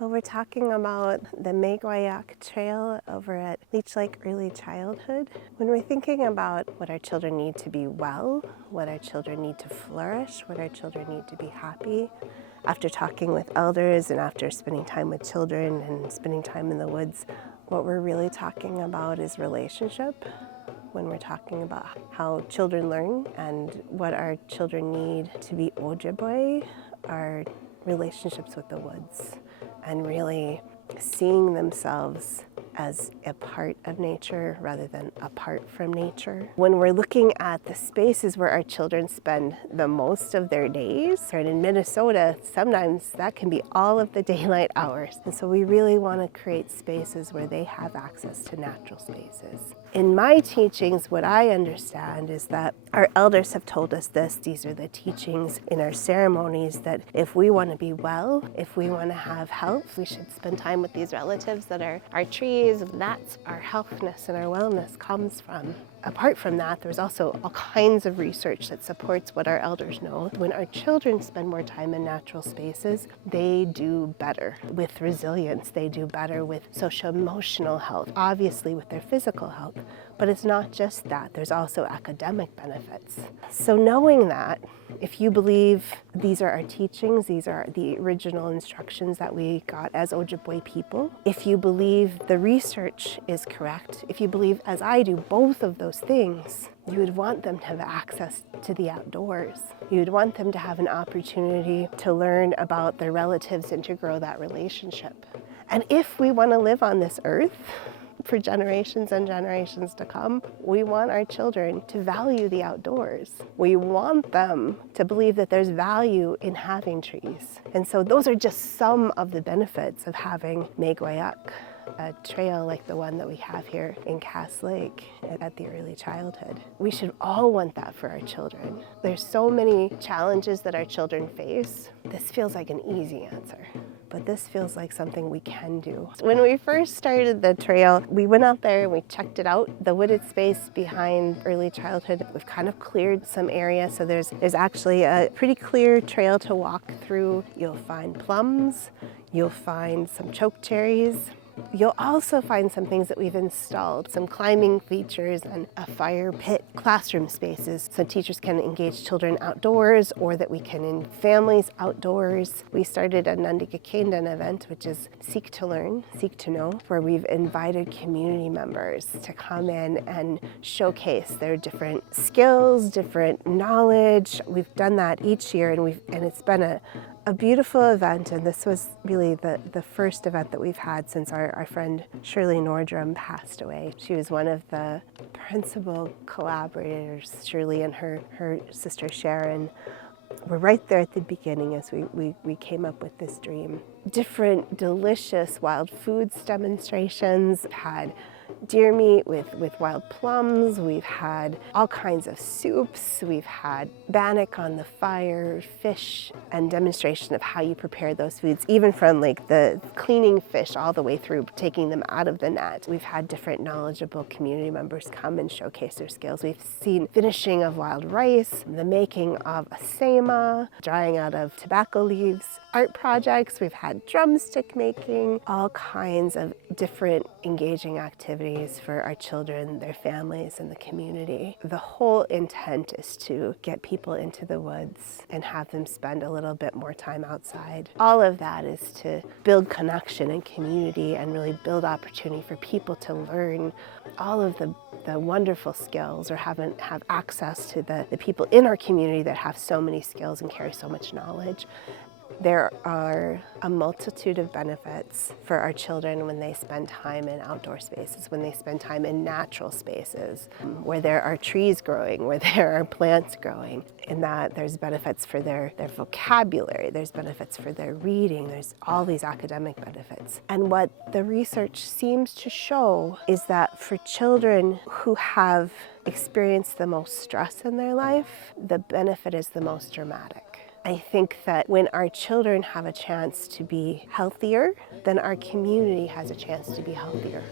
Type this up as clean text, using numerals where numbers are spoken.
Well, we're talking about the Megwayaak Trail over at Leech Early Childhood. When we're thinking about what our children need to be well, what our children need to flourish, what our children need to be happy, after talking with elders and after spending time with children and spending time in the woods, what we're really talking about is relationship. When we're talking about how children learn and what our children need to be Ojibwe, are relationships with the woods and really seeing themselves as a part of nature rather than apart from nature. When we're looking at the spaces where our children spend the most of their days, and in Minnesota, sometimes that can be all of the daylight hours. And so we really want to create spaces where they have access to natural spaces. In my teachings, what I understand is that our elders have told us this, these are the teachings in our ceremonies, that if we want to be well, if we want to have health, we should spend time with these relatives that are our trees. That's our healthness and our wellness comes from. Apart from that, there's also all kinds of research that supports what our elders know. When our children spend more time in natural spaces, they do better with resilience. They do better with social-emotional health, obviously with their physical health. But it's not just that. There's also academic benefits. So knowing that, if you believe these are our teachings, these are the original instructions that we got as Ojibwe people, if you believe the research is correct, if you believe, as I do, both of those things, you would want them to have access to the outdoors. You would want them to have an opportunity to learn about their relatives and to grow that relationship. And if we want to live on this earth for generations and generations to come, we want our children to value the outdoors. We want them to believe that there's value in having trees. And so those are just some of the benefits of having Megwayaak, a trail like the one that we have here in Cass Lake at the early childhood. We should all want that for our children. There's so many challenges that our children face. This feels like an easy answer, but this feels like something we can do. When we first started the trail, we went out there and we checked it out. The wooded space behind early childhood, we've kind of cleared some area, so there's actually a pretty clear trail to walk through. You'll find plums, you'll find some chokecherries. You'll also find some things that we've installed, some climbing features and a fire pit, classroom spaces so teachers can engage children outdoors or that we can in families outdoors. We started a Nandikakendan event, which is Seek to Learn, Seek to Know, where we've invited community members to come in and showcase their different skills, different knowledge. We've done that each year and it's been a beautiful event, and this was really the first event that we've had since our friend Shirley Nordrum passed away. She was one of the principal collaborators. Shirley and her sister Sharon were right there at the beginning as we came up with this dream. Different delicious wild foods demonstrations, had deer meat with wild plums, we've had all kinds of soups, we've had bannock on the fire, fish, and demonstration of how you prepare those foods, even from like the cleaning fish all the way through taking them out of the net. We've had different knowledgeable community members come and showcase their skills. We've seen finishing of wild rice, the making of a sema, drying out of tobacco leaves, art projects, we've had drumstick making, all kinds of different engaging activities for our children, their families, and the community. The whole intent is to get people into the woods and have them spend a little bit more time outside. All of that is to build connection and community and really build opportunity for people to learn all of the wonderful skills or have access to the people in our community that have so many skills and carry so much knowledge. There are a multitude of benefits for our children when they spend time in outdoor spaces, when they spend time in natural spaces, where there are trees growing, where there are plants growing, in that there's benefits for their vocabulary, there's benefits for their reading, there's all these academic benefits. And what the research seems to show is that for children who have experienced the most stress in their life, the benefit is the most dramatic. I think that when our children have a chance to be healthier, then our community has a chance to be healthier.